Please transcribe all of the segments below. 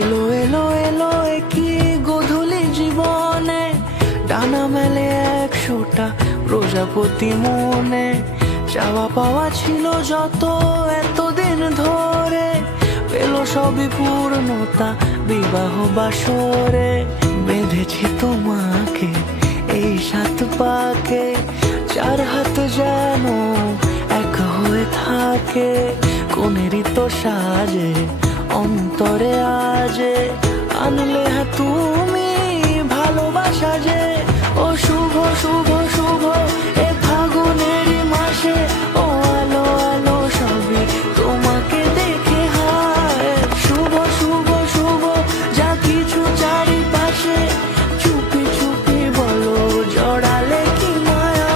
এলো এলো এলো কি গোধূলি জীবনে, ডানা মেলে 100টা প্রজাপতি মনে। চাওয়া পাওয়া ছিল যত এতদিন ধরে, পেল সবই পূর্ণতা বিবাহ বাসরে। বেঁধেছি তোমাকে এই 7 পাকে, 4 হাত যেন এক হয়ে থাকে। কোনেরই তো সাজে অন্তরে আজে, আনলে তুমি ভালোবাসা যে। ও শুভ শুভ শুভ এ ফাগুনেরই মাসে, ও আলো আলো সবই তোমাকে দেখে হায়। শুভ শুভ শুভ যা কিছু চারিপাশে, চুপি চুপি বলো জড়ালে কি মায়া।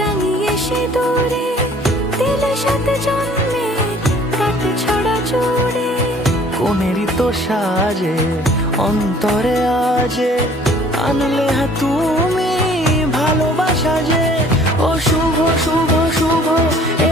রাঙিয়ে সে দূরে দিলে 7 জন্মে কাট ছড়া জোড়ে। কোনেরই তো সাজে অন্তরে আজে, আনলে তুমি ভালোবাসা যে। ও শুভ শুভ শুভ এ